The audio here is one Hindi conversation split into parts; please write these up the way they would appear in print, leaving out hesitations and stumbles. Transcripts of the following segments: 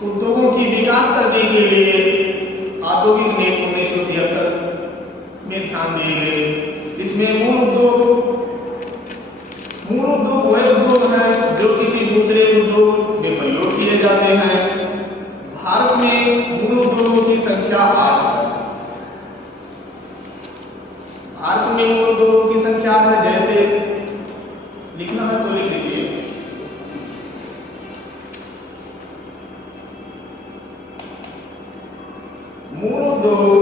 उद्योगों की विकास करने के लिए औद्योगिक नीति 1973 में ध्यान दिए गए। इसमें मूल उद्योग वह उद्योग हैं जो किसी दूसरे उद्योग में प्रयोग किए जाते हैं। भारत में मूल उद्योगों की संख्या 8 है। भारत में मूल उद्योगों की संख्या है, जैसे लिखना है तो लिख लीजिए। मूल उद्योग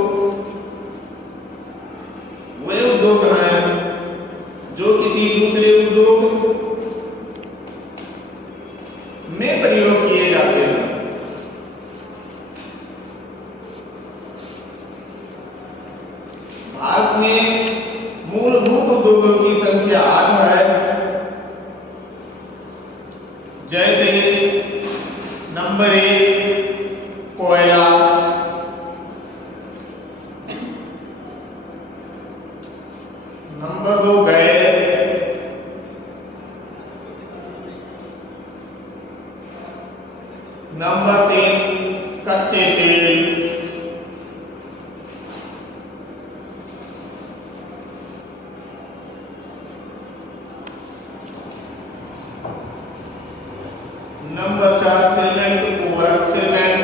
वे उद्योग हैं जो किसी दूसरे उद्योग में प्रयोग किए जाते हैं। भारत में मूलभूत उद्योगों की संख्या 8 है। जैसे नंबर 1 कोयला, नंबर 2 गैस, नंबर 3 कच्चे तेल, नंबर 4 सीमेंट, उर्वरक सीमेंट,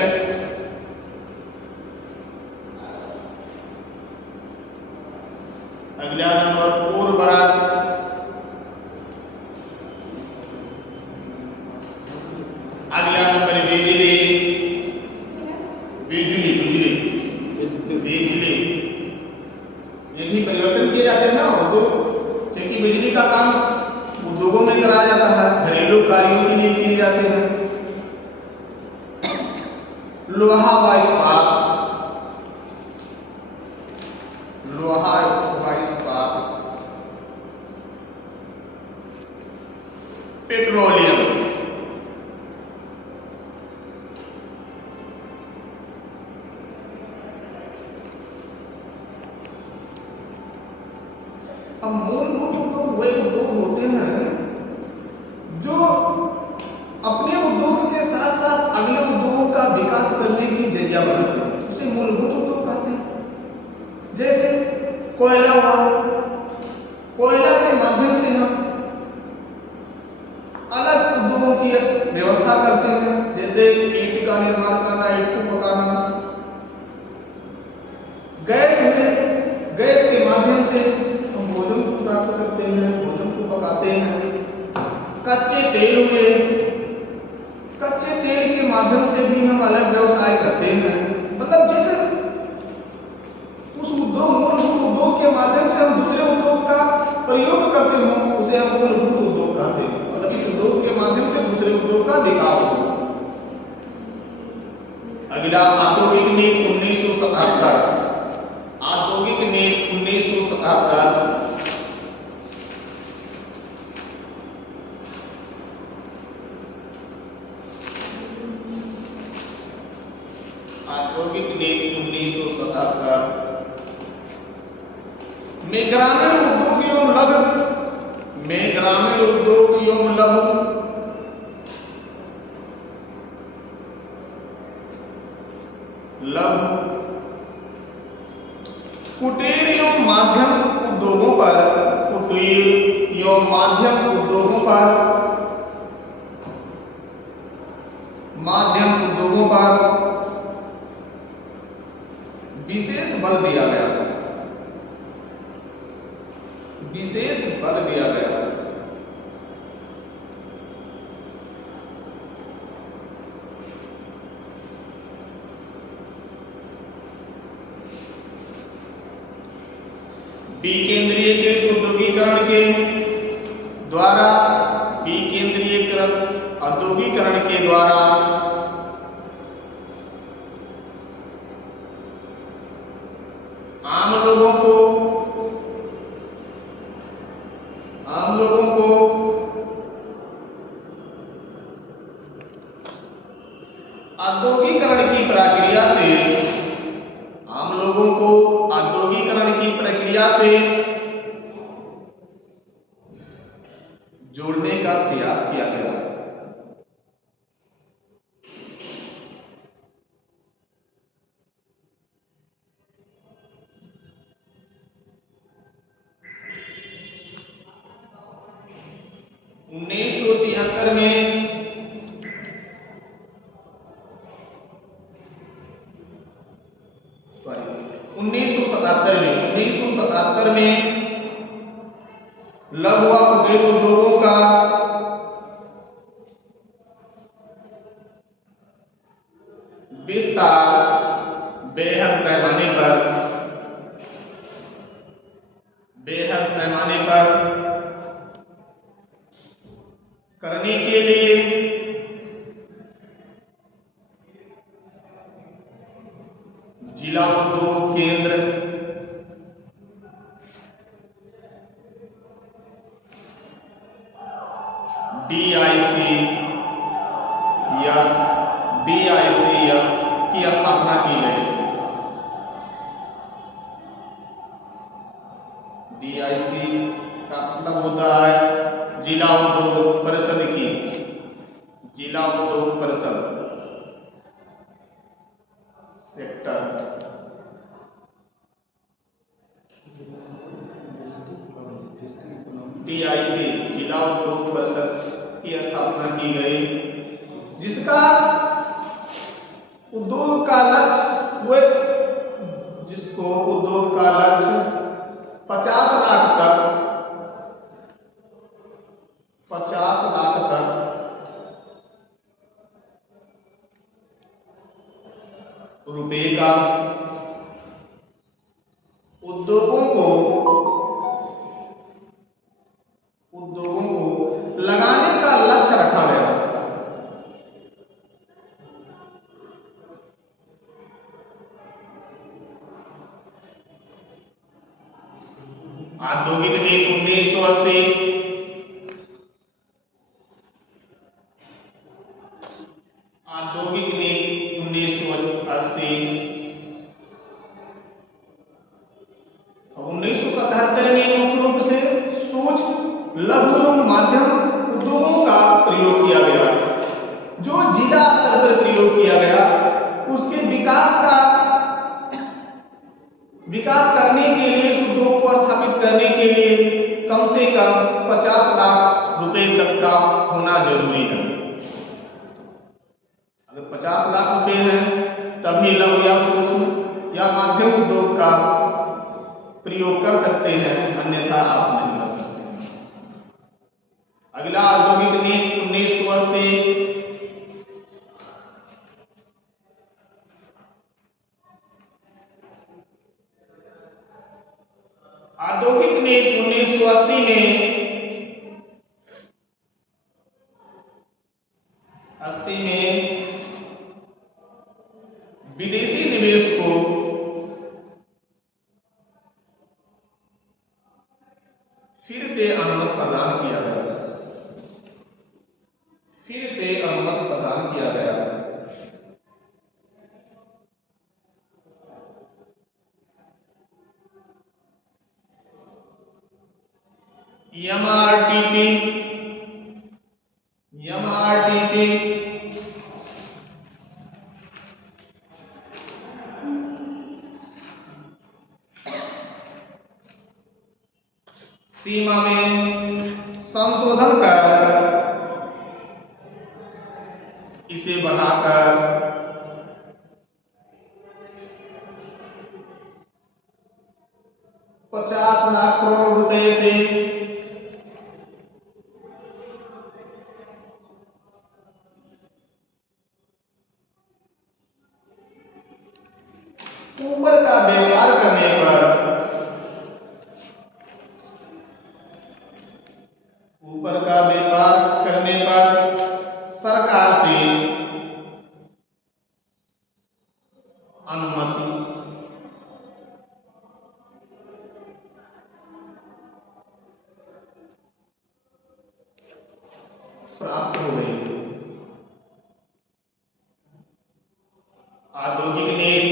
अगला नंबर उर्वरक, अगला नंबर बिजली, बिजली बिजली बिजली ये भी परिवर्तन किए जाते हैं ना उद्योग, क्योंकि बिजली का काम उद्योगों में कराया जाता है, घरेलू कार्यों के लिए किए जाते हैं। लोहा व इस्पात, लोहा व इस्पात, पेट्रोलियम, अब मूलभूत उद्योग वे उद्योग होते हैं जो अपने उद्योग के साथ साथ अगले उद्योगों का विकास करने की जरिया बनाते हैं, उसे मूलभूत उद्योग कहते हैं। जैसे कोयला हुआ, कोयला के माध्यम से हम अलग उद्योगों की व्यवस्था करते हैं, जैसे ईंट का निर्माण करना, ईंट को पकाना। गैस है, गैस के माध्यम से हम भोजन को प्राप्त करते हैं, भोजन को पकाते हैं। कच्चे तेल हुए, कच्चे तेल के माध्यम से भी हम अलग व्यवसाय करते हैं। मतलब जिस उस उद्योग मूलभूत उद्योग के माध्यम से हम दूसरे उद्योग का प्रयोग करते हो, उसे हम मूलभूत उद्योग कहते हैं। मतलब इस उद्योग के माध्यम से दूसरे उद्योग का विकास हो। अगला औद्योगिक नीति 1977, औद्योगिक नीति 1977, औद्योगिक नीति 1977 में ग्रामीण उद्योग एवं लघु, में ग्रामीण उद्योग एवं लघु, लघु कुटीर एवं माध्यम उद्योगों पर, कुटीर एवं माध्यम उद्योगों पर, माध्यम उद्योगों पर विशेष बल दिया गया, विशेष बल दिया गया। विकेंद्रीयकृत औद्योगिकरण के द्वारा, विकेंद्रीयकृत औद्योगिकरण के द्वारा आम लोगों को औद्योगिकरण की प्रक्रिया से, आम लोगों को औद्योगिकरण की प्रक्रिया से जोड़ने का प्रयास किया गया। विस्तार बेहद पैमाने पर करने के लिए जिला उद्योग केंद्र DICS की स्थापना की गई। DIC का मतलब होता है जिला उद्योग परिषद की, जिला उद्योग परिषद सेक्टर। DIC जिला उद्योग परिषद की स्थापना की गई, जिसका उद्योग का लक्ष्य जिसको उद्योग का लक्ष्य 50 लाख तक रुपए का उद्योगों को लगाने का लक्ष्य रखा गया। औद्योगिक नीति 1980, औद्योगिक नीति 1980 और 1977 में मुख्य रूप से सूक्ष्म लघु एवं मध्यम उद्योगों का प्रयोग किया गया। जो जिला स्तर पर प्रयोग किया गया, उसके विकास करने के लिए, उद्योग को स्थापित करने के लिए कम से कम 50 लाख रुपए तक का होना जरूरी है। अगर 50 लाख रुपए हैं तभी लघु या सूक्ष्म या मध्यम उद्योग का प्रयोग कर सकते हैं, अन्यथा आप नहीं कर सकते। अगला औद्योगिक नीति 1980, औद्योगिक नीति 1980 में विदेशी निवेश को फिर से अनुमति प्रदान किया गया, MRTP सीमा में संशोधन कर इसे बढ़ाकर 50 लाख करोड़ रुपए से ऊपर का व्यापार करने पर सरकार से अनुमति प्राप्त हो गई। औद्योगिक नीति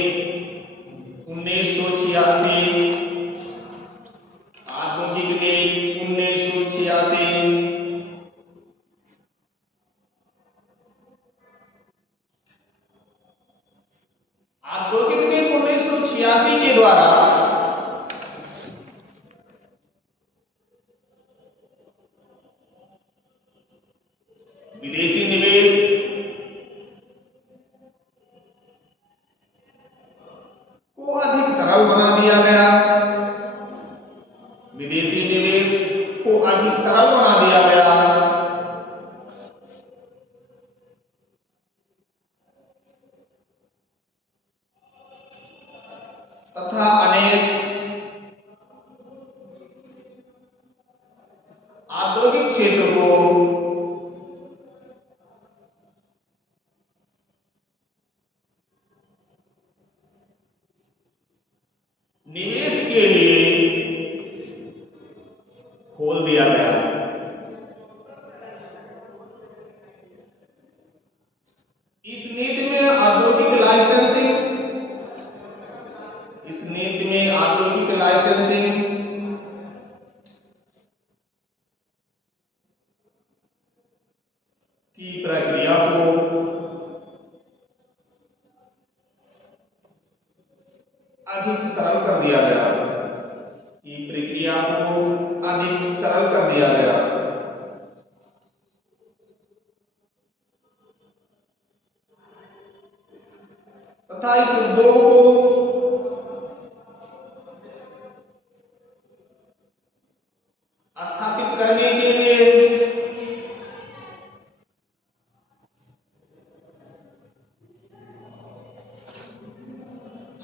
1986, औद्योगिक नीति 1986 औद्योगिक नीति 1986 के द्वारा विदेशी निवेश को अधिक सरल बना दिया गया, विदेशी निवेश को अधिक सरल बना दिया गया। के लिए खोल दिया गया। इस नीति में औद्योगिक लाइसेंसिंग की प्रक्रिया को अधिक सरल कर दिया गया। तथा इस उद्योग को स्थापित करने के लिए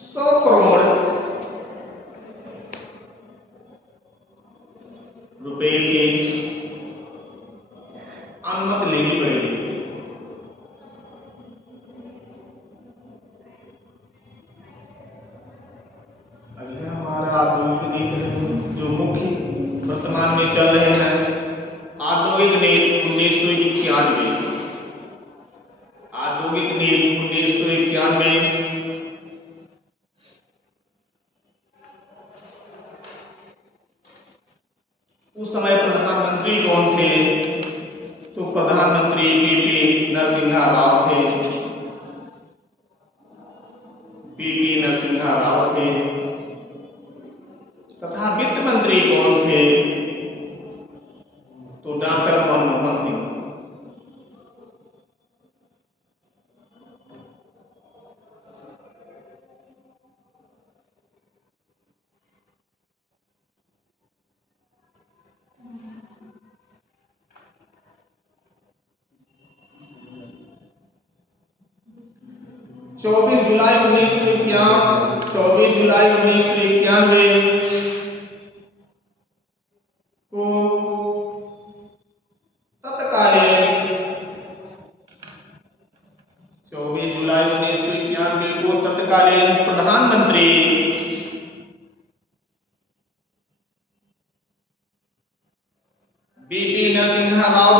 100 करोड़ रुपए की अनुमति लेनी पड़ेगी। अभी हमारा आधुनिक नीति जो मुख्य वर्तमान में चल रहे हैं, औद्योगिक नीति 1991, उस समय प्रधानमंत्री कौन थे? तो प्रधानमंत्री पीपी नरसिम्हा राव थे। तथा वित्त मंत्री कौन थे? तो डॉक्टर मनमोहन सिंह। चौबीस जुलाई 1991 को तत्कालीन प्रधानमंत्री बीपी नरसिम्हा राव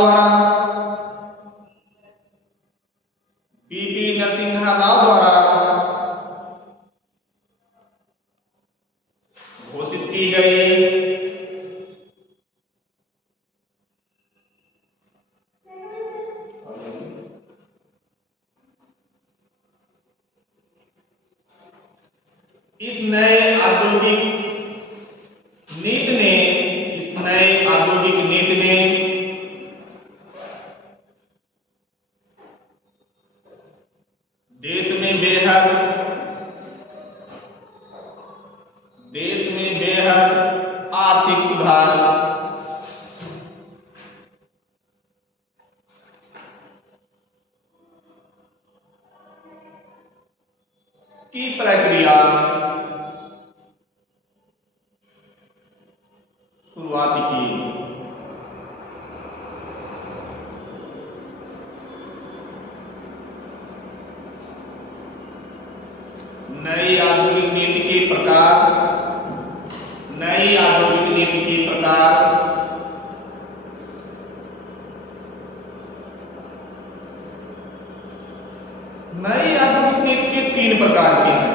द्वारा घोषित की गई। इस नए औद्योगिक नीति ने देश में बेहद आर्थिक सुधार की प्रक्रिया शुरुआत की। नई औद्योगिक नीति के प्रकार नई औद्योगिक नीति के 3 प्रकार के हैं।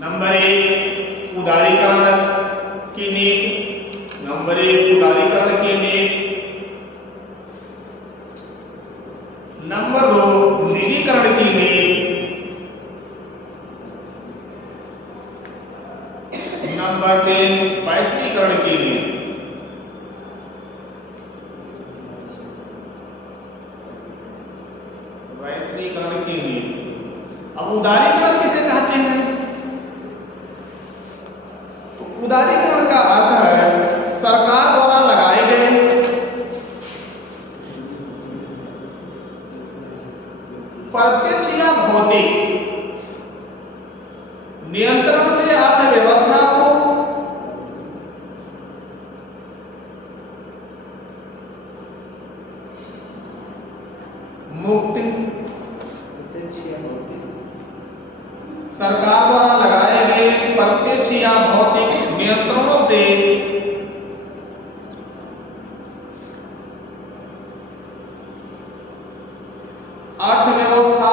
नंबर 1 उदारीकरण की नीति। नंबर 2 निजीकरण की नीति। नंबर 3 वैश्वीकरण की नीति। अब उदारीकरण किसे कहते हैं? तो उदारीकरण का अर्थ है सरकार द्वारा लगाए गए प्रत्यक्ष या भौतिक नियंत्रण से अर्थव्यवस्था को मुक्त सरकार द्वारा लगाए गए प्रत्यक्ष या भौतिक नियंत्रणों से अर्थव्यवस्था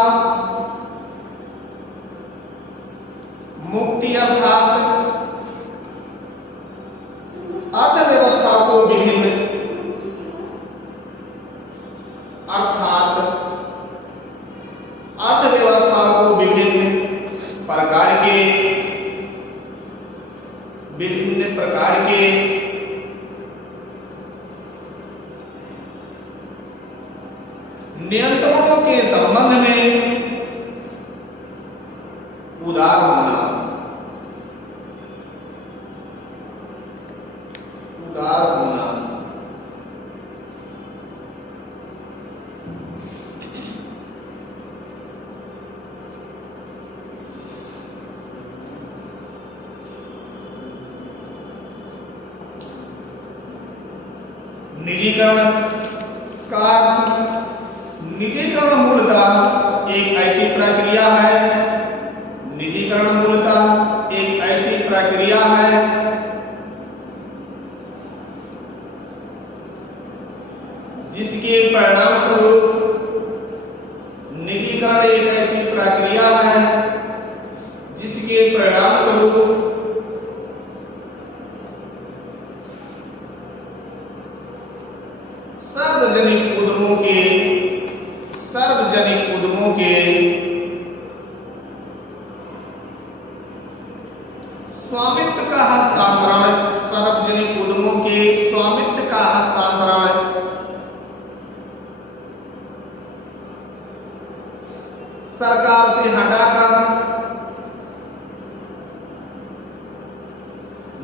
मुक्ति अर्थव्यवस्था को विभिन्न अर्थव्यवस्था को विभिन्न प्रकार के नियंत्रणों के संबंध में उदार होना निजीकरण मूलतः एक ऐसी प्रक्रिया है जिसके परिणाम स्वरूप सार्वजनिक उद्यमों के स्वामित्व का हस्तांतरण सरकार से हटाकर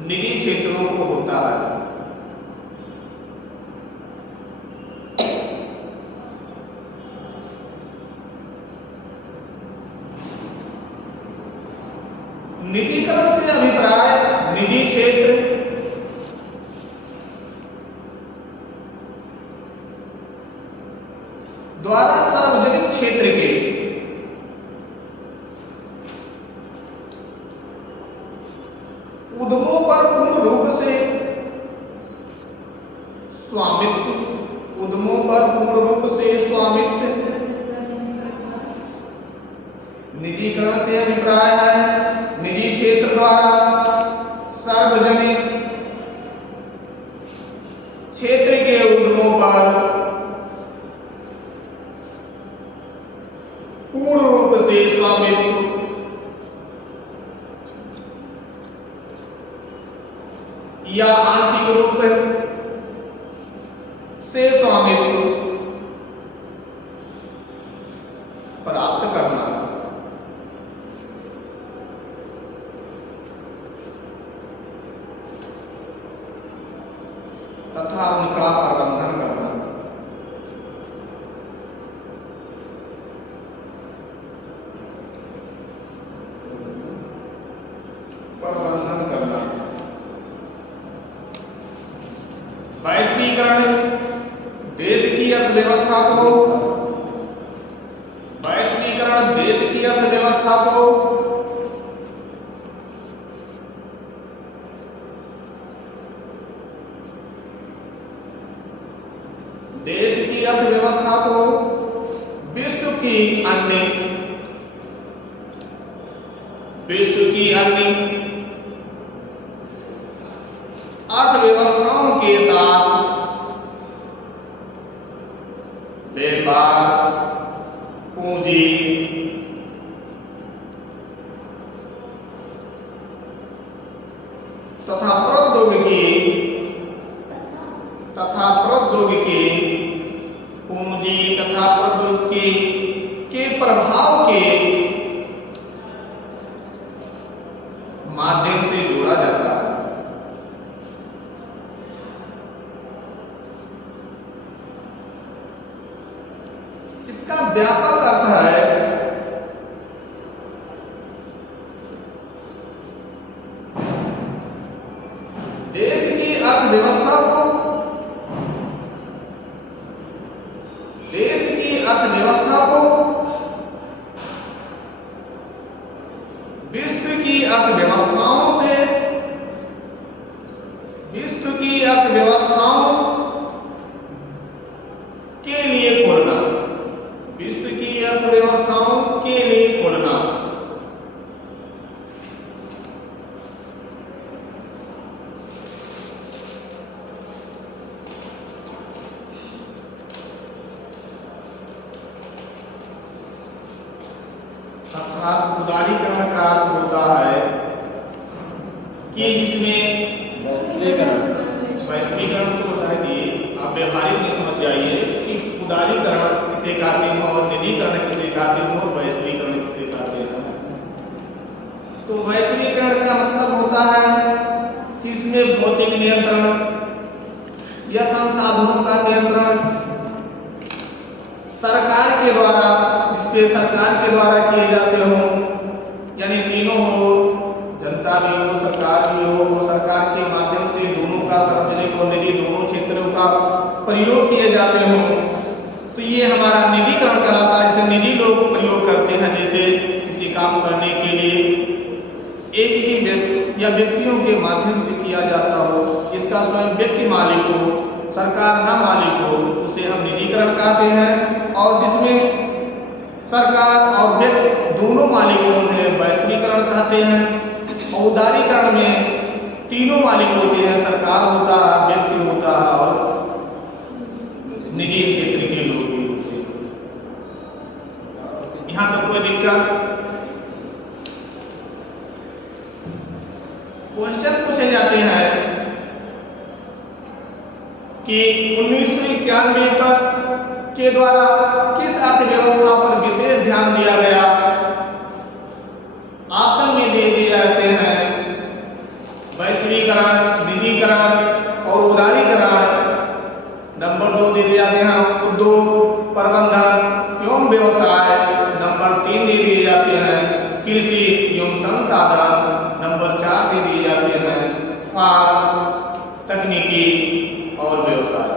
निजी क्षेत्रों को होता है। निजीकरण से अभिप्राय निजी क्षेत्र द्वारा सार्वजनिक क्षेत्र के उद्यमों पर पूर्ण रूप से स्वामित्व निजीकरण से अभिप्राय है निजी क्षेत्र द्वारा सार्वजनिक क्षेत्र के उद्यमों पर पूर्ण रूप से स्वामित्व या आंशिक रूप से स्वामित्व प्राप्त करना तथा उनका प्रबंधन करना। वैश्वीकरण देश की अर्थव्यवस्था को विश्व की अन्य अर्थव्यवस्थाओं के साथ व्यापार पूंजी तथा प्रौद्योगिकी पूंजी तथा प्रौद्योगिकी के प्रभाव के माध्यम से जोड़ा जाता है। इसका व्यापक अर्थ है देश की अर्थव्यवस्था को विश्व की अर्थव्यवस्थाओं से अर्थव्यवस्थाओं के लिए खोलना। अर्थात उदारीकरण का अर्थ होता है कि इसमें वैश्वीकरण को बता दिए, आप व्यवहारिक में समझ जाइए कि उदारीकरण किसे कहते हैं और निजीकरण किसे कहते हैं और वैश्वीकरण किसे कहते हैं। तो वैश्वीकरण का मतलब होता है कि इसमें भौतिक नियंत्रण या संसाधनों का नियंत्रण सरकार के द्वारा, जिसपे सरकार के द्वारा किए जाते हो, यानी तीनों हो, जनता भी हो, सरकार भी हो, और सरकार के माध्यम से दोनों का, सार्वजनिक और निजी दोनों क्षेत्रों का प्रयोग किए जाते हो, तो ये हमारा निजीकरण कहलाता है। जैसे निजी लोग प्रयोग करते हैं, जैसे किसी काम करने के लिए एक ही व्यक्ति या व्यक्तियों के माध्यम से किया जाता हो, इसका स्वयं व्यक्ति मालिक हो, सरकार ना मालिक हो, उसे हम निजीकरण कहते हैं। और जिसमें सरकार और व्यक्ति दोनों मालिक होते हैं, वैश्वीकरण कहते हैं। और उदारीकरण में तीनों मालिक होते हैं, सरकार होता है, व्यक्ति होता है और निजी क्षेत्र के लोग भी होते हैं। यहां तक कोई दिक्कत? क्वेश्चन पूछे जाते हैं कि 1991 तक के द्वारा किस अर्थव्यवस्था पर विशेष ध्यान दिया गया? ऑप्शन में दे दिए जाते हैं वैश्वीकरण, निजीकरण और उदारीकरण। नंबर 2 दे दिए जाते हैं उद्योग, प्रबंधन एवं व्यवसाय। नंबर 3 दे दिए जाते हैं कृषि एवं संसाधन। नंबर 4 दे दिए जाते हैं फार्म, तकनीकी और व्यवसाय।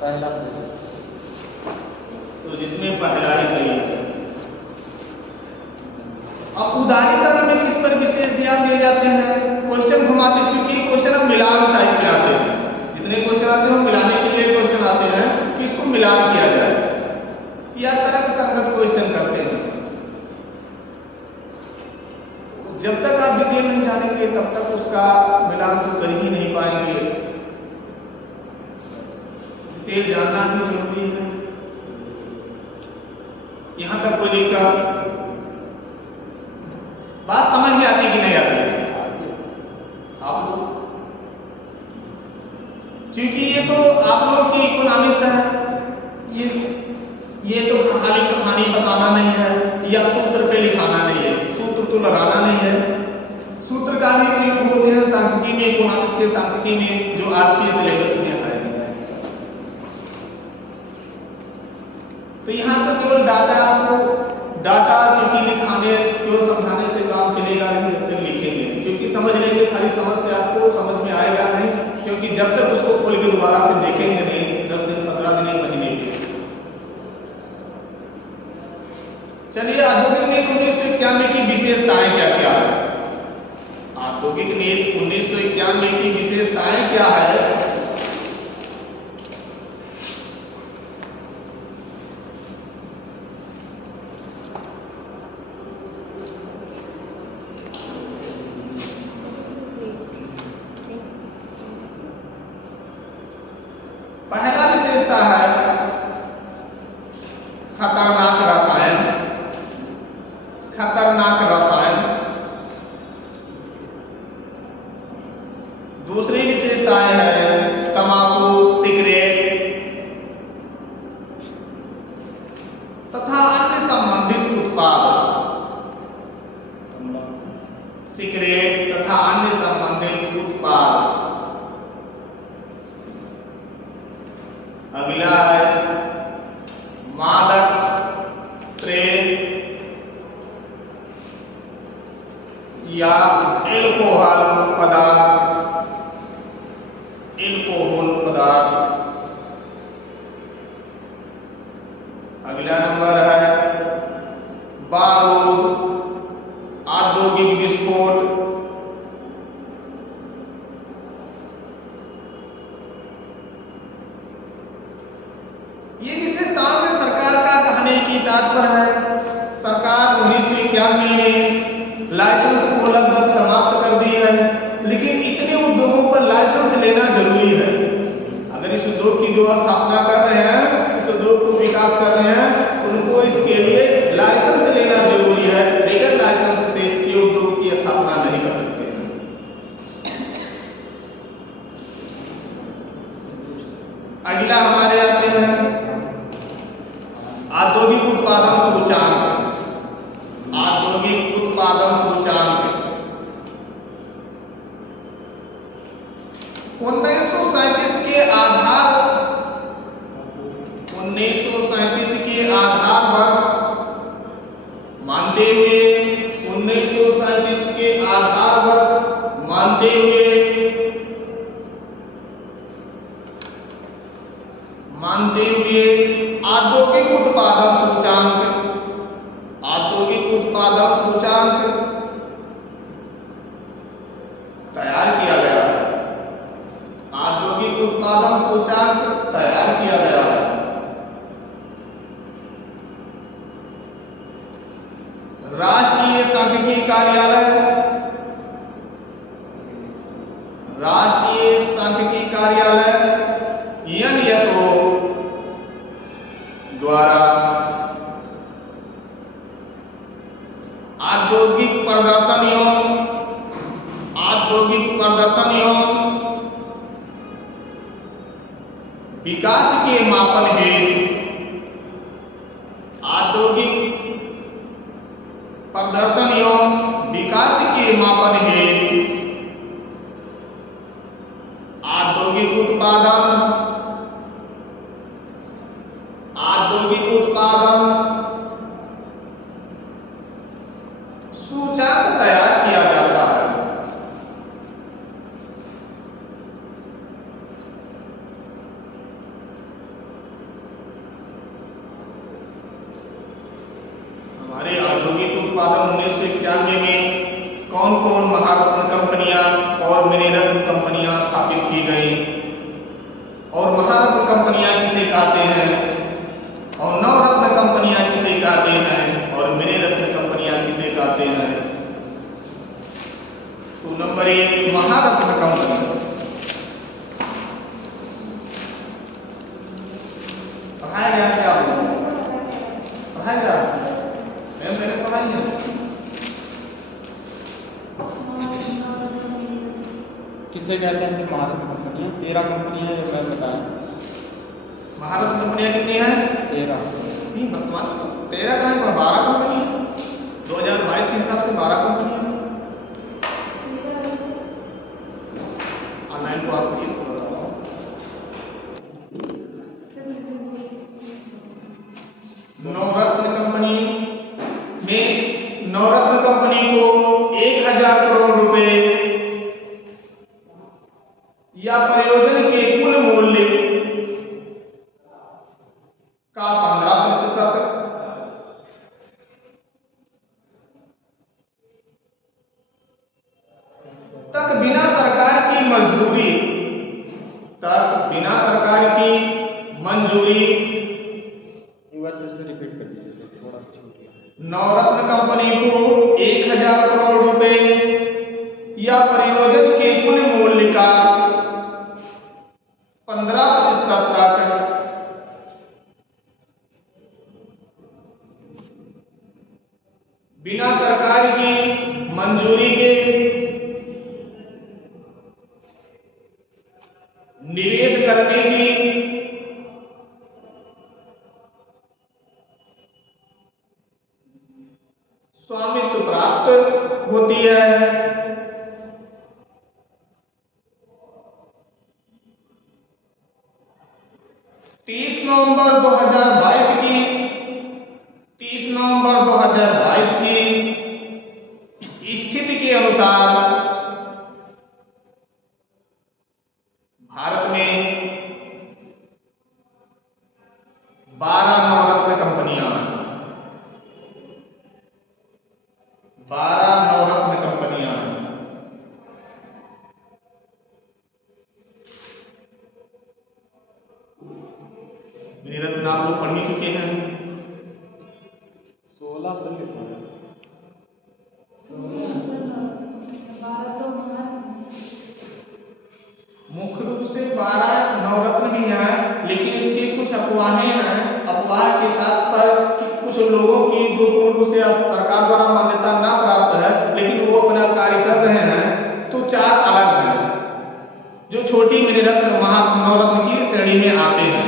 पहला सही, तो जिसमें पहला ही सही है। अब उदारीकरण में किस पर विशेष ध्यान दिए जाते हैं? क्वेश्चन घुमाते, क्योंकि क्वेश्चन अब मिलान टाइप के आते हैं। जितने क्वेश्चन आते हैं मिलाने के लिए क्वेश्चन आते हैं कि इसको मिलान किया जाए या तर्क संगत क्वेश्चन करते हैं। जब तक आप डिटेल नहीं जानेंगे तब तक उसका मिलान तो कर ही नहीं पाएंगे। डिटेल जानना भी जरूरी है। यहां तक कोई दिक्कत? बात समझ में आती कि नहीं आती? आप लोग, क्योंकि ये तो आप लोगों की इकोनॉमिक्स है, ये तो खाली कहानी बताना नहीं है या सूत्र पे लिखाना नहीं है। सूत्र तो लगाना नहीं है। सूत्र का भी प्रयोग होते हैं सांख्यिकी में, इकोनॉमिक्स के सांख्यिकी में, जो आपके सिलेबस में है। तो यहाँ पर केवल डाटा, आपको डाटा चूंकि लिखाने केवल समझाने से काम चलेगा नहीं, जब तक लिखेंगे, क्योंकि समझ लेंगे खाली समझ से आपको समझ में आएगा नहीं, क्योंकि जब तक उसको खोल के दोबारा से देखेंगे नहीं, 10 दिन 15 दिन 1 महीने के। चलिए, औद्योगिक नीति 1991 की विशेषताएं क्या क्या है? औद्योगिक नीति 1991 की विशेषताएं क्या है? पहला विशेषता है खतरनाक रसायन। खतरनाक रसायन। दूसरी विशेषताएं है तंबाकू, सिगरेट तथा अन्य संबंधित उत्पाद। सिगरेट तथा अन्य संबंधित उत्पाद। अगला है मादक पेय या एल्कोहल पदार्थ। एल्कोहल पदार्थ। अगला नंबर है बारूद, औद्योगिक विस्फोट। ये विशेषताओं में सरकार का कहने की तात्पर्य है जो स्थापना कर रहे हैं, इस उद्योग को विकास कर रहे हैं, उनको इसके लिए लाइसेंस लेना जरूरी है। बगैर लाइसेंस से ये उद्योग की स्थापना नहीं कर सकते हैं। अगला हमारे आते हैं औद्योगिक उत्पादन सूचांक। औद्योगिक उत्पादन सूचांक 1937 के आधार 1937 के आधार वर्ष मानते हुए 1937 के आधार वर्ष मानते हुए औद्योगिक उत्पादन सूचांक तैयार किया गया है। औद्योगिक उत्पादन सूचांक तैयार किया गया है। राष्ट्रीय सांख्यिकी कार्यालय NSO द्वारा औद्योगिक प्रदर्शन एवं विकास के मापन हेतु औद्योगिक प्रदर्शन एवं विकास के मापन हेतु औद्योगिक उत्पादन सूचांक तैयार किया जाता है। हमारे औद्योगिक उत्पादन 1991 में कौन कौन महारत्न कंपनियां और मिनीरत्न कंपनियां स्थापित की गई, और महारत्न कंपनियां किसे कहते हैं, और नवरत्न कंपनियां किसे कहते हैं, और मिनीरत्न कंपनियां किसे कहते हैं। तो नंबर 1 महारत्न कंपनी। पढ़ाया गया क्या? पढ़ाया गया मैंने पढ़ाई है। किसे कहते हैं सिर्फ महारत्न कंपनियां? 13 कंपनियां जो मैं बताया। महारत्न कंपनियां कितनी हैं? 13 नहीं, वर्तमान 13 का है, 12 कंपनी 2022 के हिसाब से 12 कंपनी ऑनलाइन को आपको ये बता रहा हूँ। नवरत्न कंपनी में नवरत्न कंपनी को 1000 करोड़ रुपए या प्रयोजन के कुल मूल्य का 15% तक बिना सरकार की मंजूरी रिपीट कर दीजिए, थोड़ा छूट गया। नवरत्न कंपनी को 1000 करोड़ रुपए या प्रयोजन के कुल मूल्य का 15% तक बिना सरकार की मंजूरी के निवेश करने की स्वामित्व प्राप्त होती है। 30 नवंबर 2022 की स्थिति के अनुसार भारत में 12 नवरत्न कंपनियां हैं। 12 नवरत्न कंपनियां लोगों की जो पूर्ण रूप से सरकार द्वारा मान्यता ना प्राप्त है लेकिन वो अपना कार्य कर रहे हैं, तो 4 अलग हैं जो छोटी मिनी रत्न नवरत्न की श्रेणी में आते हैं।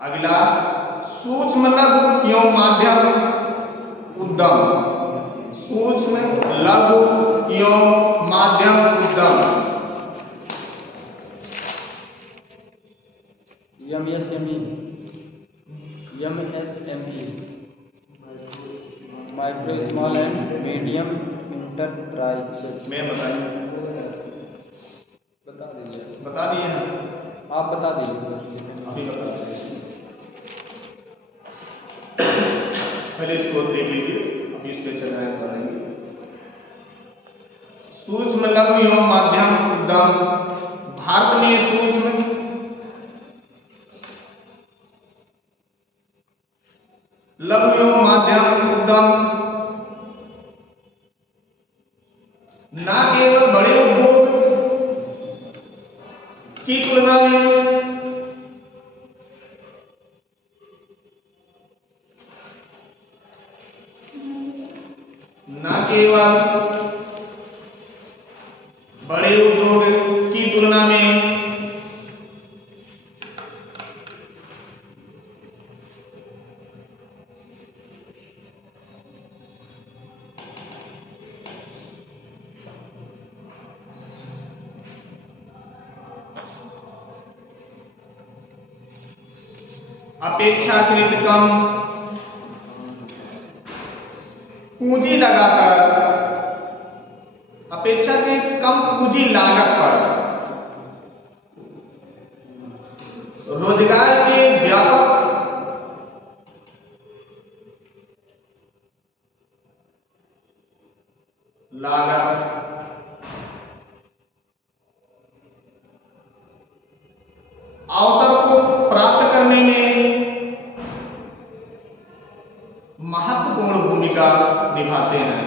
अगला सूक्ष्म लघु एवं माध्यम उद्यम। सूक्ष्म लघु एवं माध्यम उद्यम। MSME micro small and medium enterprises. मैं बताइए, बता दीजिए। बता दिए हैं, आप बता दीजिए सर। अभी बता दीजिए। पहले इसको देख लीजिए, अभी इस पे चर्चा करेंगे। सूक्ष्म लघु एवं माध्यम उद्यम। भारत में सूक्ष्म लघु एवं माध्यम उद्यम न केवल बड़े उद्योग की तुलना में न केवल बड़े उद्योग की तुलना में अपेक्षाकृत कम पूंजी लगाकर, अपेक्षाकृत कम पूंजी लागत पर रोजगार के व्यापक लागत अवसर को प्राप्त करने में महत्वपूर्ण भूमिका निभाते हैं।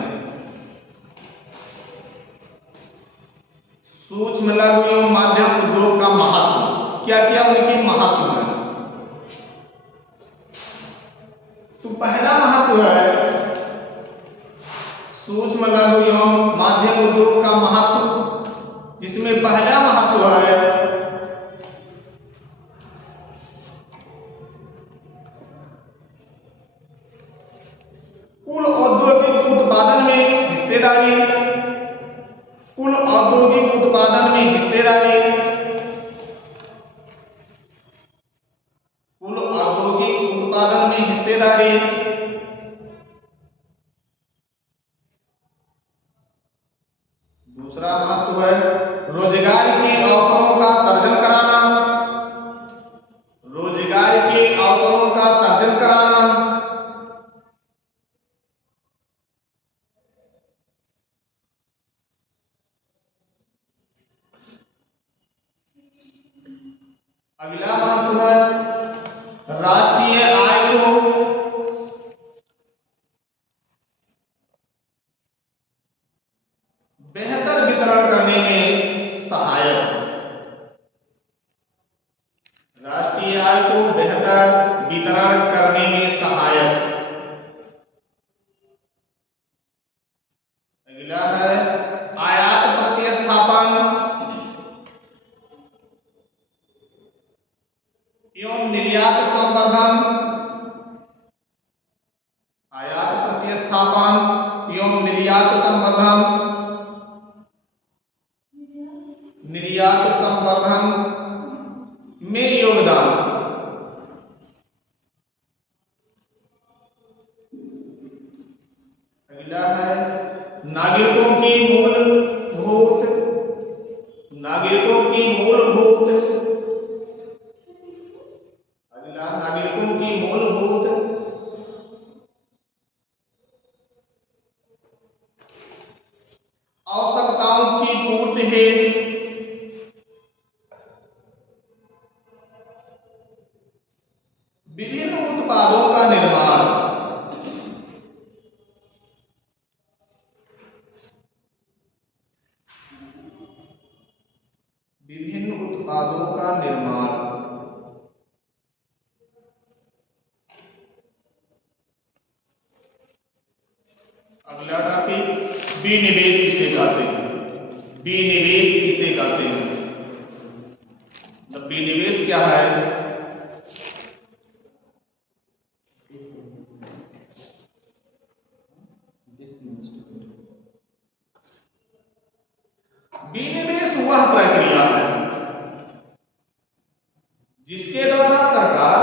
सूक्ष्म लघु एवं माध्यम उद्योग का महत्व, क्या क्या उनके महत्व है? तो पहला महत्व है सूक्ष्म लघु एवं माध्यम उद्योग का महत्व, जिसमें पहला महत्व है कुल औद्योगिक उत्पादन में हिस्सेदारी। कुल औद्योगिक उत्पादन में हिस्सेदारी। कुल औद्योगिक उत्पादन में हिस्सेदारी। दूसरा महत्व है रोजगार के अवसरों का सर्जन कराना। रोजगार के अवसरों का सर्जन कराना। अगला महत्व है राष्ट्रीय आय को बेहतर वितरण करने में सहायक। राष्ट्रीय आय को बेहतर वितरण करने में सहायक। अगला है आयात प्रतिस्थापन एवं निर्यात संवर्धन। आयात प्रतिस्थापन एवं निर्यात संवर्धन। निर्यात संवर्धन में योगदान। अगला है नागरिकों की मूलभूत। अगला नागरिकों की मूलभूत आवश्यकताओं की पूर्ति हेतु विभिन्न उत्पादों का निर्माण। विभिन्न उत्पादों का निर्माण। विनिवेश किसे कहते हैं? विनिवेश क्या है? विनिवेश वह प्रक्रिया है जिसके द्वारा सरकार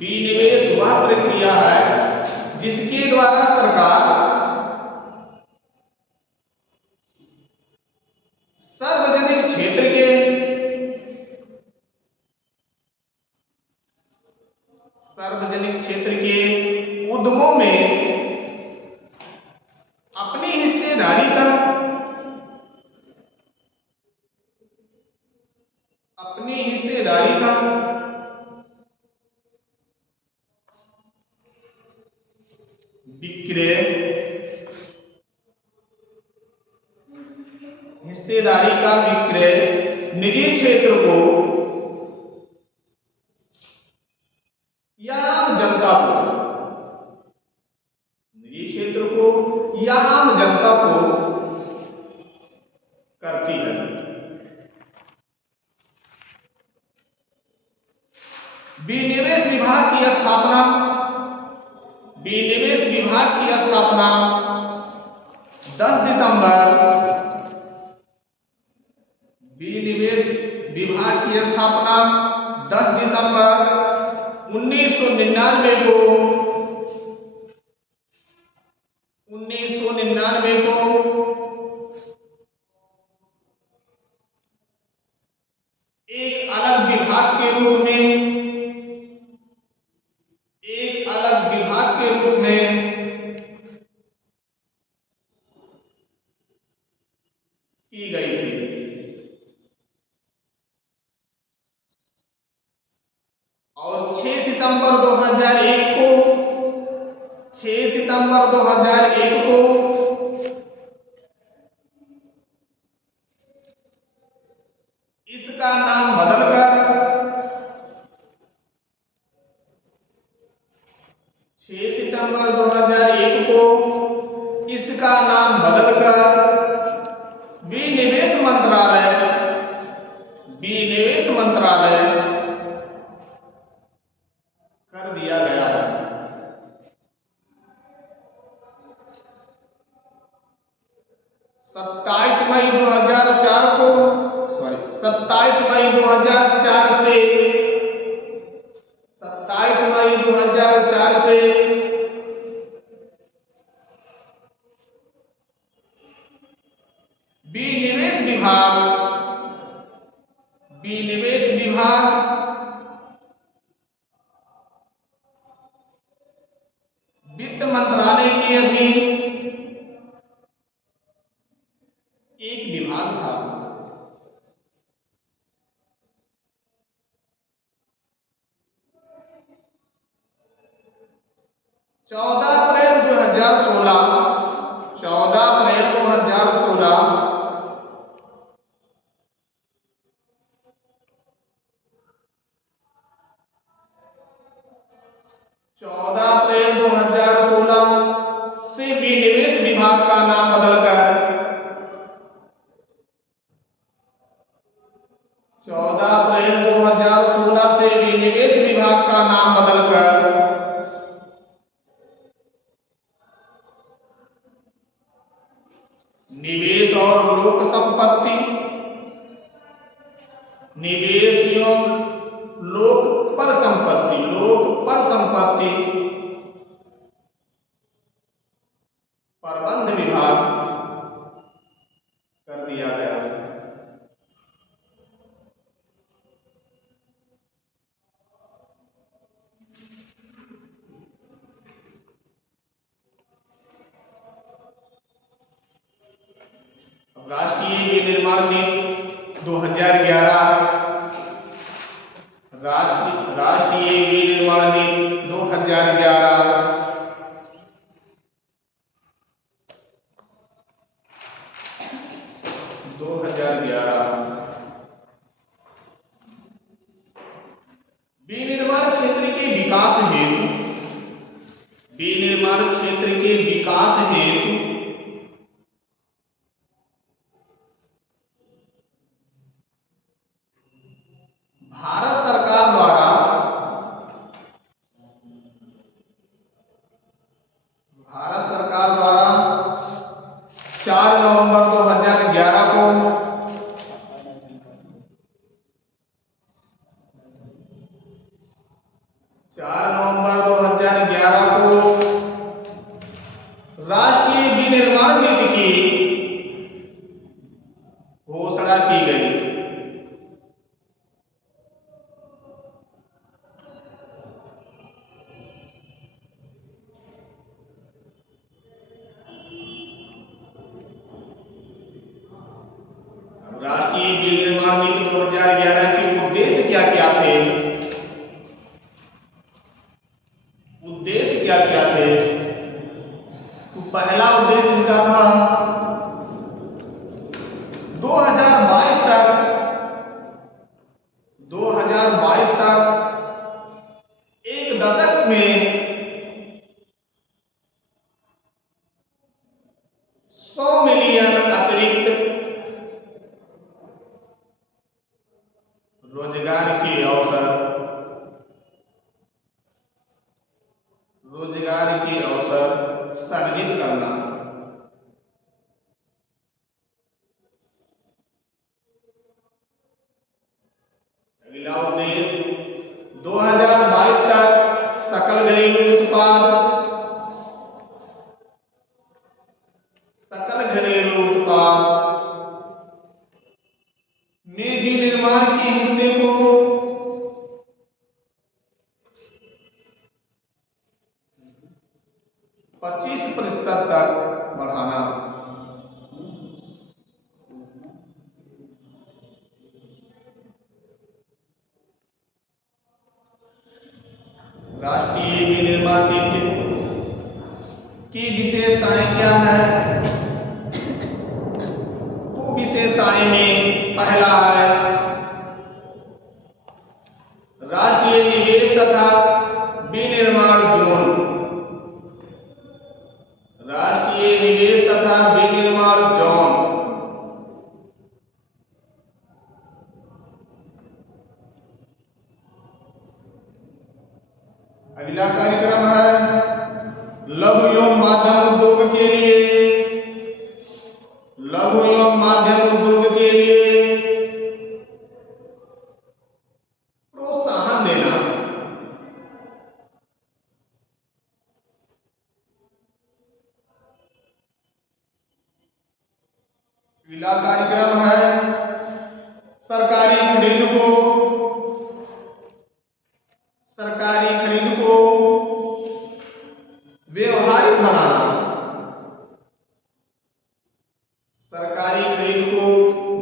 विनिवेश वह प्रक्रिया है जिसके द्वारा सरकार सार्वजनिक क्षेत्र के उद्यमों में अपनी हिस्सेदारी का विक्रय निजी क्षेत्र को या आम जनता को करती है। विनिवेश विभाग की स्थापना 10 दिसंबर 1999 को एक अलग विभाग के रूप में की गई थी। और 6 सितंबर 2001 को इसका नाम बदलकर 6 सितंबर 2001 को इसका नाम बदलकर विनिवेश मंत्रालय कर दिया गया है। 27 मई 2004 से विनिवेश विभाग वित्त मंत्रालय के अधीन एक विभाग था। 14 अप्रैल 2016 से विनिवेश विभाग का नाम बदलकर 14 अप्रैल 2016 से विनिवेश विभाग का नाम बदलकर निवेश और लोक संपत्ति लोक पर संपत्ति प्रबंध विभाग कर दिया गया है। राष्ट्रीय विनिर्माण नीति 2011 राष्ट्रीय विनिर्माण नीति 2011 विनिर्माण क्षेत्र के विकास हेतु 4 नवंबर 2011 को राष्ट्रीय विनिर्माण नीति की घोषणा की गई। राष्ट्रीय विनिर्माण नीति 2011 के उद्देश्य क्या क्या थे? उद्देश्य क्या क्या थे? तो पहला उद्देश्य इनका था 2022 तक एक दशक में 100 मिलियन अतिरिक्त रोजगार के अवसर सर्जित करना। अगला उद्देश्य 2022 तक सकल घरेलू उत्पाद में विनिर्माण के हिस्से को 25% तक बढ़ाना। राष्ट्रीय विनिर्माण नीति की विशेषताएं क्या है? तो विशेषताएं में पहला है राष्ट्रीय निवेश तथा विनिर्माण जोन। राष्ट्रीय निवेश तथा विनिर्माण जोन अगला कार्यक्रम है लघु एवं मध्यम उद्योग के लिए प्रोत्साहन देना। अगला कार्यक्रम है सरकारी खरीद को व्यवहारिक बनाना। सरकारी खरीद को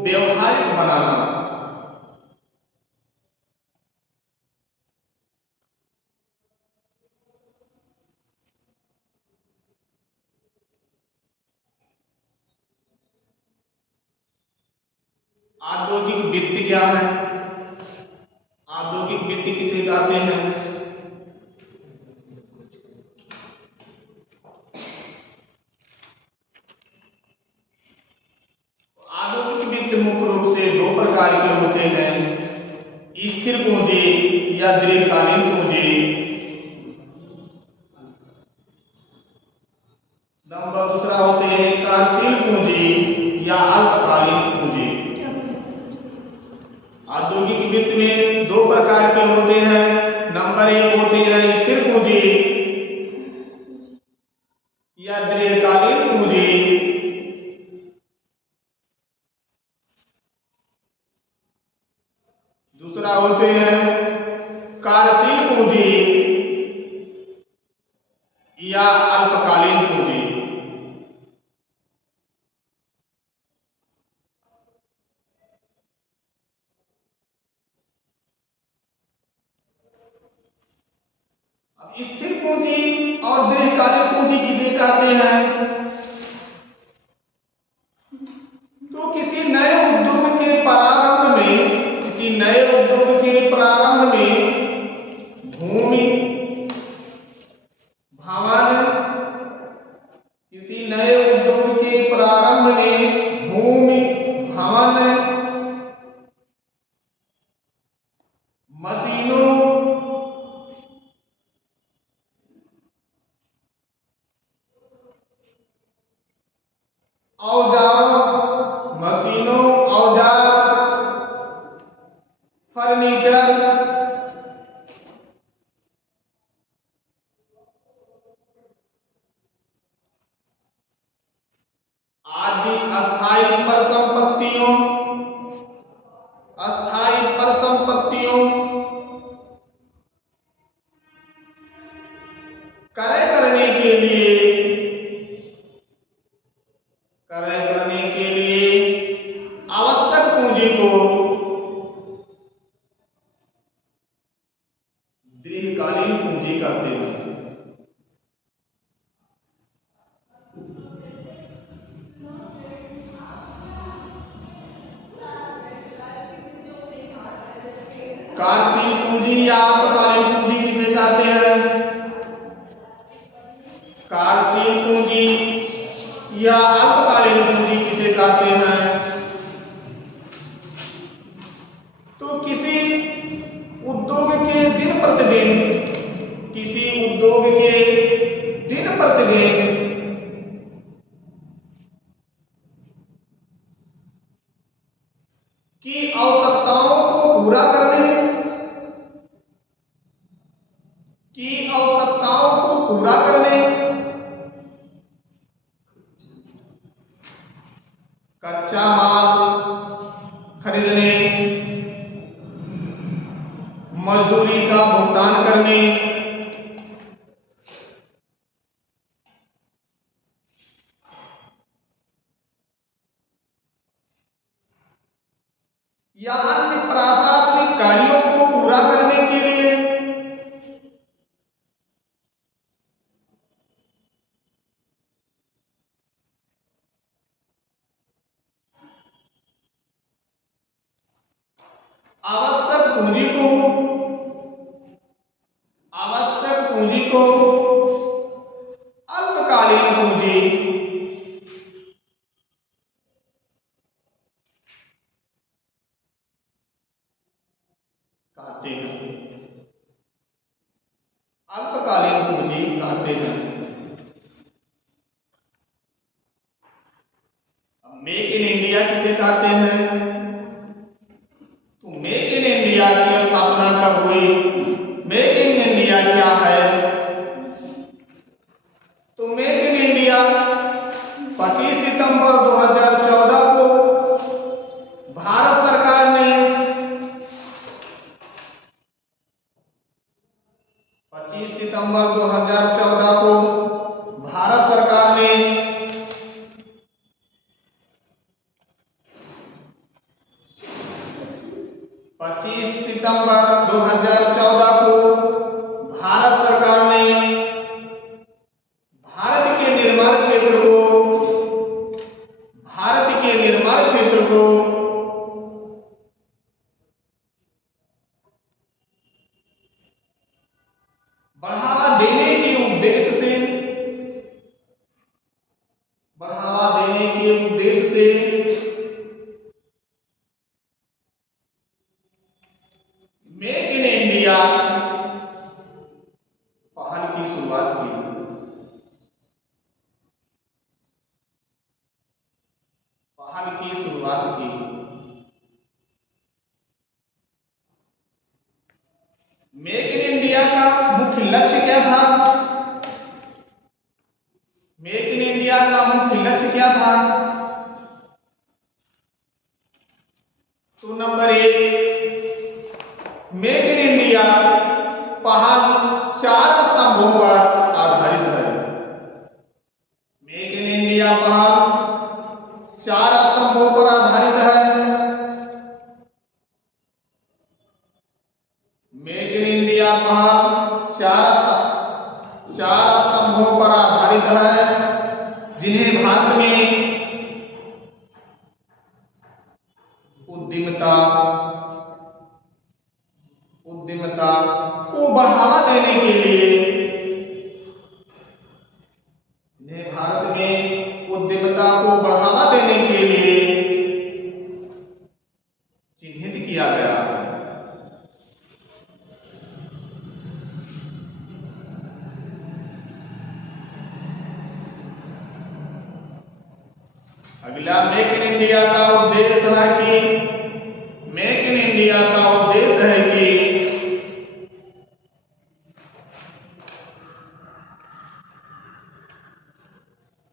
व्यवहारिक बनाना। औद्योगिक वित्त क्या है? औद्योगिक वित्त किसे कहते हैं? औद्योगिक वित्त मुख्य रूप से 2 प्रकार के होते हैं, स्थिर पूंजी या दीर्घकालीन पूंजी। नंबर दूसरा होते हैं कार्यशील पूंजी या अल्पकालीन पूंजी। औद्योगिक वित्त में 2 प्रकार के होते हैं। नंबर 1 होते हैं स्थिर पूंजी या दीर्घकालीन पूंजी। दूसरा होते हैं कार्यशील पूंजी या अल्पकालीन पूंजी। अब स्थिर पूंजी और दीर्घकालीन पूंजी किसे कहते हैं? तो किसी नए उद्योग के प्रारंभ में भूमि भवन किसी नए उद्योग के प्रारंभ में भूमि भवन मशीनों औजार फर्नीचर संपत्तियों क्रय करने के लिए आवश्यक पूंजी को दीर्घकालीन पूंजी कहते हैं। कार्यशील पूंजी या अल्पकालीन पूंजी किसे कहते हैं? कार्यशील पूंजी या अल्पकालीन पूंजी किसे कहते हैं? तो किसी उद्योग के दिन प्रतिदिन की आवश्यकताओं को पूरा करने कच्चा माल खरीदने, मजदूरी का भुगतान करने, या अन्य प्रशासनिक कार्यों को पूरा करने के लिए आवश्यक पूंजी को अल्पकालीन पूंजी कहते हैं। अल्पकालीन पूंजी कहते हैं। मेक इन इंडिया किसे कहते हैं? तो मेक इन इंडिया की स्थापना कब हुई? मेक इन इंडिया क्या है? तो मेक इन इंडिया 25 सितंबर 2014 को भारत सरकार ने 25 सितंबर 2014 को भारत सरकार ने भारत के निर्माण क्षेत्र को बढ़ावा देने के उद्देश्य से मेक इन इंडिया पहल की शुरुआत की। मेक इन इंडिया का मुख्य लक्ष्य क्या था? मेक इन इंडिया का मुख्य लक्ष्य क्या था? तो नंबर 1, मेक इन इंडिया पहल 4 स्तंभों पर आधारित है। मेक इन इंडिया पहल 4 स्तंभों पर आधारित है। मेक इन इंडिया पहल 4 स्तंभों पर आधारित है, जिन्हें भारत में उद्यमिता को बढ़ावा देने के लिए चिन्हित किया गया। अगला मेक इन इंडिया का उद्देश्य है कि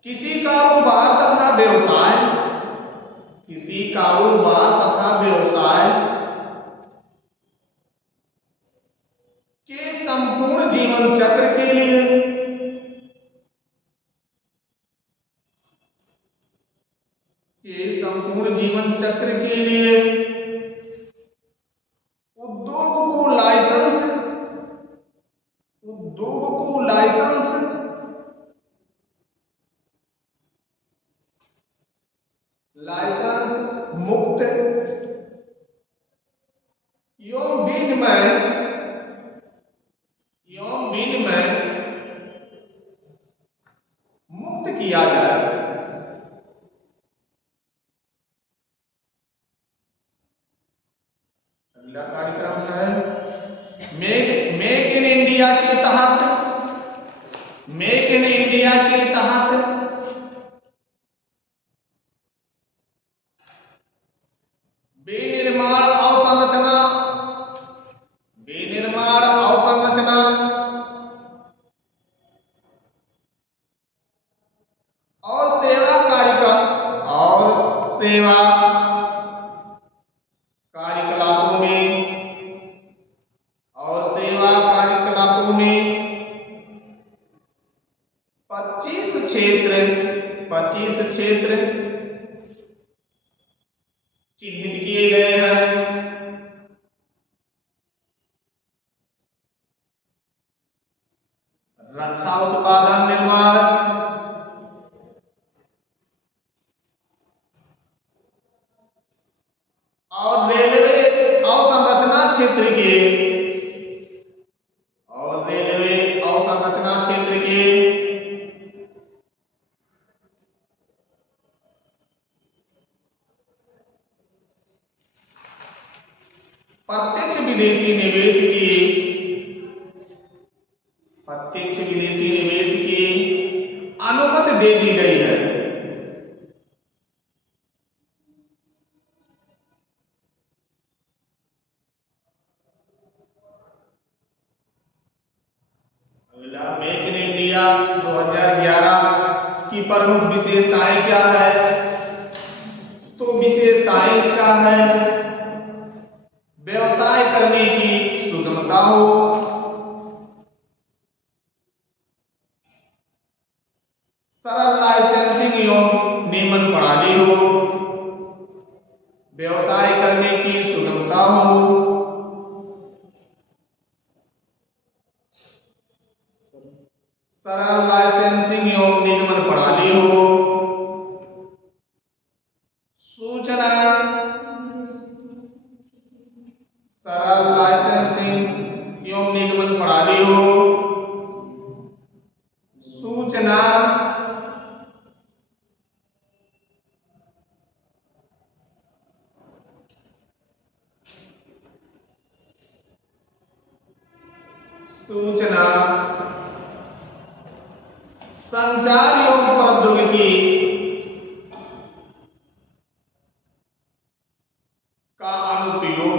किसी कारोबार तथा व्यवसाय जीवन चक्र के लिए संपूर्ण जीवन चक्र के लिए उद्योग को लाइसेंस मुक्त एवं विनिमय मुक्त किया जाए। अगला कार्यक्रम है मेक इन इंडिया के तहत विनिर्माण अवसंरचना और सेवा कार्यकलापों में 25 क्षेत्र चिन्हित किए गए हैं। रक्षा उत्पादन निर्माण, और रेलवे अवसंरचना क्षेत्र के प्रत्यक्ष विदेशी निवेश की अनुमति दे दी गई है। मेक इन इंडिया 2011 की प्रमुख विशेषताएं क्या है? तो विशेषताएं इसका है व्यवसाय करने की सुगमता हो, सरल लाइसेंसिंग एवं नियमन प्रणाली हो, व्यवसाय करने की सुगमता हो, सरल लाइसेंसिंग एवं नियमन प्रणाली हो, सरल लाइसेंसिंग एवं निगमन प्रणाली हो, सूचना संचार एवं प्रौद्योगिकी का अनुप्रयोग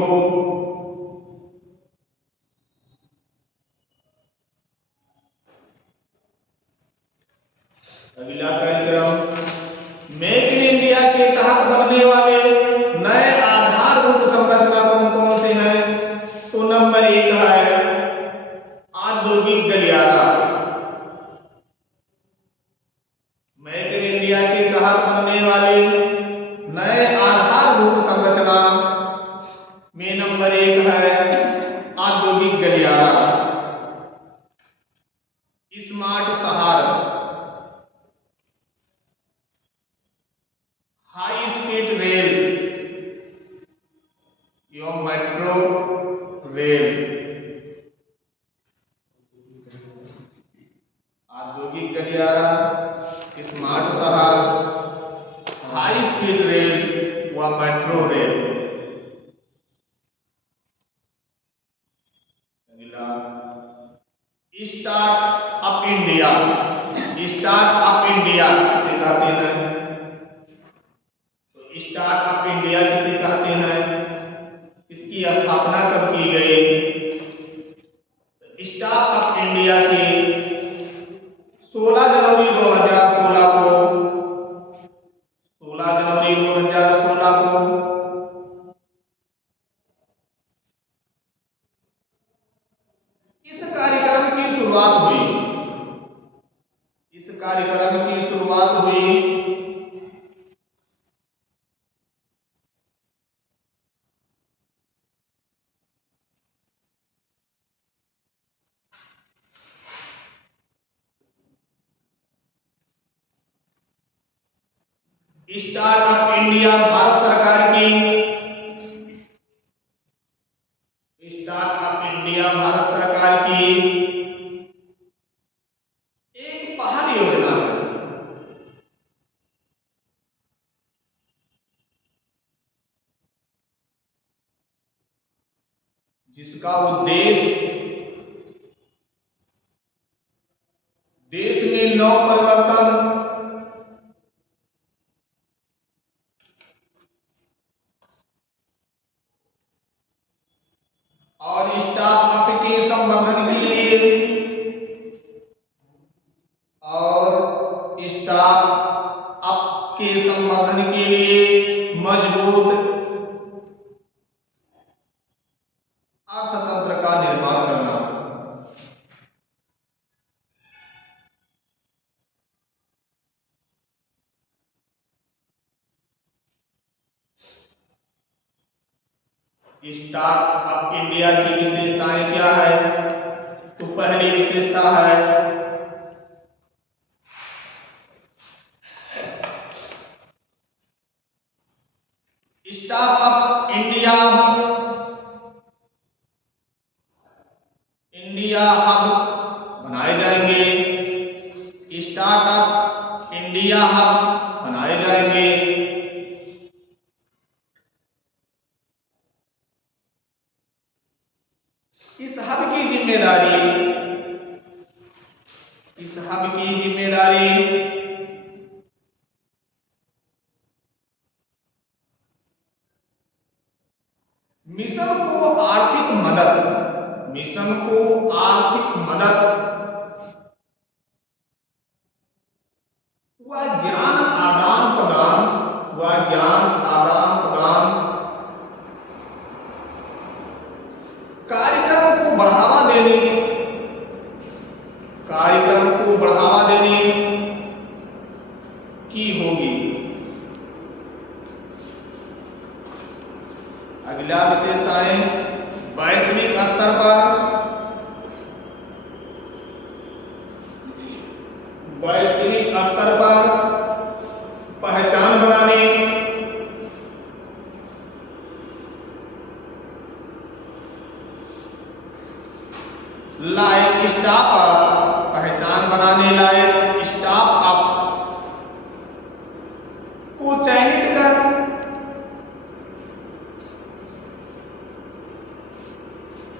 हो, अगला कार्यक्रम मेक इन इंडिया के तहत बनने वाले नए आधारभूत संरचना कौन से हैं? तो नंबर 1 है औद्योगिक गलियारा। मेक इन इंडिया के तहत बनने वाले नए आधारभूत संरचना में नंबर 1 है औद्योगिक गलियारा, स्मार्ट शहर, हाई स्पीड रेल एवं मेट्रो रेल। औद्योगिक गलियारा, स्मार्ट शहर, हाई स्पीड रेल व मेट्रो रेल। अगला स्टार्टअप इंडिया। स्टार्टअप इंडिया किसे कहते हैं? तो स्टार्टअप इंडिया किसे कहते हैं? इसकी स्थापना कब की गई? स्टार्टअप इंडिया की 16 जनवरी 2016 को स्टार्टअप इंडिया भारत सरकार की, स्टार्टअप इंडिया भारत सरकार की एक पहल योजना है, जिसका उद्देश्य देश में नव परिवर्तन और स्टार्टअप के संवर्धन के लिए स्टार्टअप के संवर्धन के लिए मजबूत अर्थतंत्र का निर्माण करना। स्टार्टअप इंडिया की विशेषताएं क्या है? तो पहली विशेषता है स्टार्टअप इंडिया हब बनाए जाएंगे, स्टार्टअप इंडिया हब बनाए जाएंगे। इस हब की जिम्मेदारी मिशन को आर्थिक मदद व ज्ञान आदान प्रदान कार्यक्रम को बढ़ावा देने की होगी। अगला विशेषताएं वैश्विक स्तर पर पहचान बनाने, लायक स्टार्टअप को चयनित कर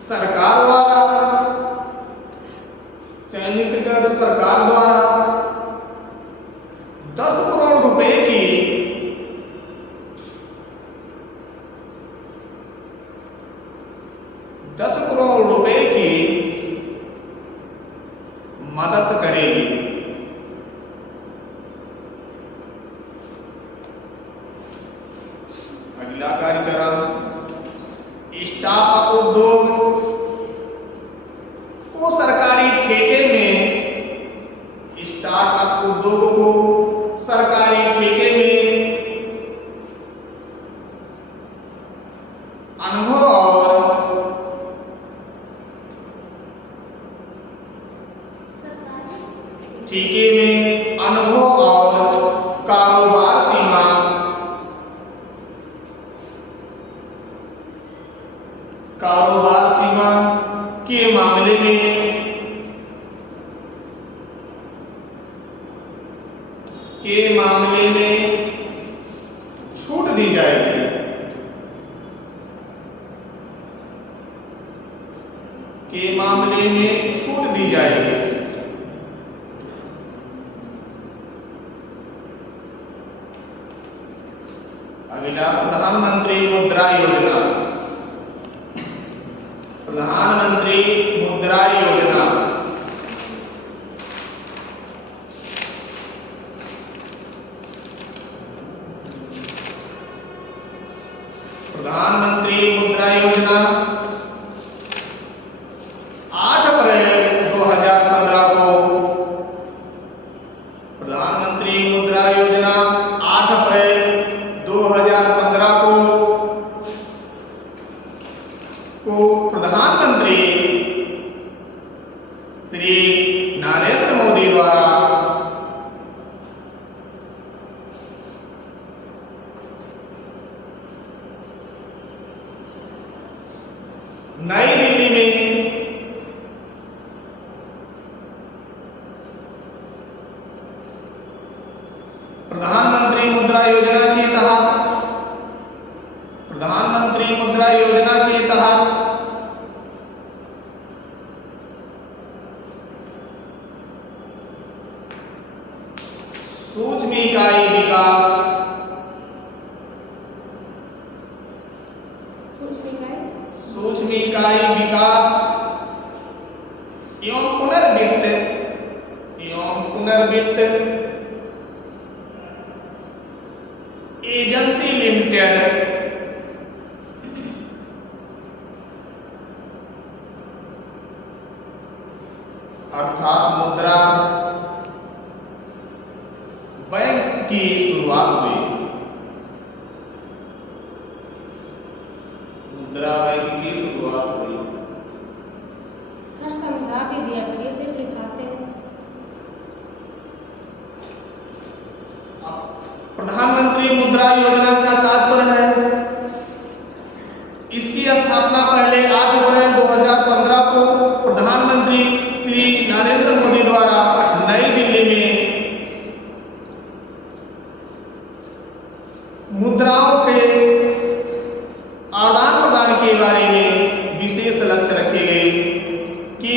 सरकार द्वारा 10 करोड़ रुपए की मदद करेगी। अगला कार्यक्रम स्टार्टअप उद्योग को सरकारी ठेके में अनुभव और कारोबार सीमा के मामले में छूट दी जाएगी। अगला प्रधानमंत्री मुद्रा योजना। प्रधानमंत्री मुद्रा योजना प्रधानमंत्री मुद्रा योजना 8 अप्रैल 2015 को प्रधानमंत्री मुद्रा योजना 8 अप्रैल 2015 को प्रधानमंत्री श्री नरेंद्र मोदी द्वारा नई दिल्ली में प्रधानमंत्री मुद्रा योजना के तहत सूक्ष्म इकाई विकास एवं पुनर्वित्त एजेंसी लिमिटेड अर्थात मुद्रा बैंक की शुरुआत हुई। मुद्रा बैंक की शुरुआत हुई। सर समझा भी दिया करिए, सिर्फ लिखाते हैं। प्रधानमंत्री मुद्रा योजना का तात्पर्य है इसकी स्थापना पहले 8 अप्रैल 2015 को प्रधानमंत्री श्री नरेंद्र मोदी द्वारा नई दिल्ली में मुद्राओं के आदान प्रदान के बारे में विशेष लक्ष्य रखे गए कि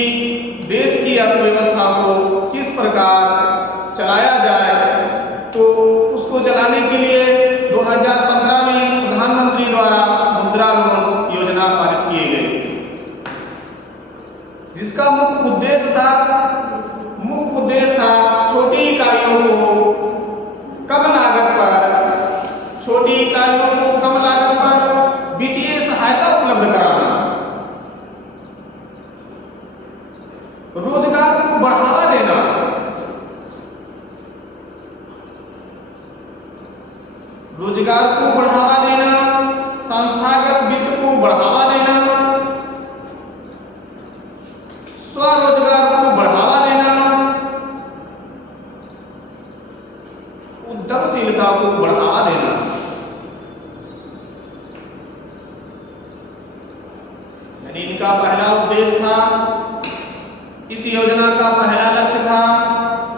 देश की अर्थव्यवस्था को किस प्रकार चलाया जाए। तो उसको चलाने के लिए 2015 में प्रधानमंत्री द्वारा मुद्रा लोन योजना पारित किए गए, जिसका मुख्य उद्देश्य था छोटी इकाइयों को कम लागत पर वित्तीय सहायता उपलब्ध कराना, रोजगार को बढ़ावा देना, संस्थागत वित्त को बढ़ावा देना, स्वरोजगार को बढ़ावा देना, उद्यमशीलता को बढ़ावा देना। यानी इनका पहला उद्देश्य था, इस योजना का पहला लक्ष्य था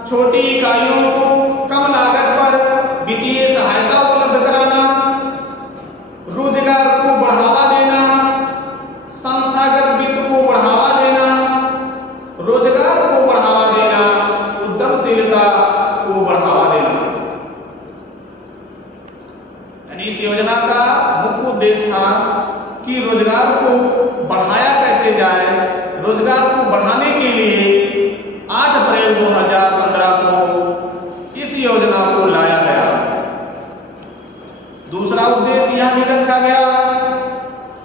छोटी इकाइयों को कम लागत पर वित्तीय सहायता उपलब्ध कराना, रोजगार को बढ़ावा देना, संस्थागत वित्त को बढ़ावा देना, उद्यमशीलता को बढ़ावा देना। यानी इस योजना का मुख्य उद्देश्य था कि रोजगार को बढ़ाया कैसे जाए। रोजगार को बढ़ाने के लिए 8 अप्रैल 2015 को इस योजना को लाया गया। दूसरा उद्देश्य यह भी रखा गया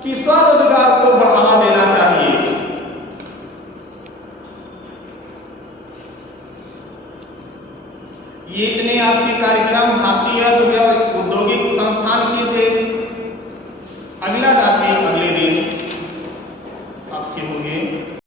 कि स्वरोजगार को बढ़ावा देना चाहिए। ये इतने आपके कार्यक्रम भारतीय औद्योगिक संस्थान किए थे। अगला जाके अगले दिन आपके होंगे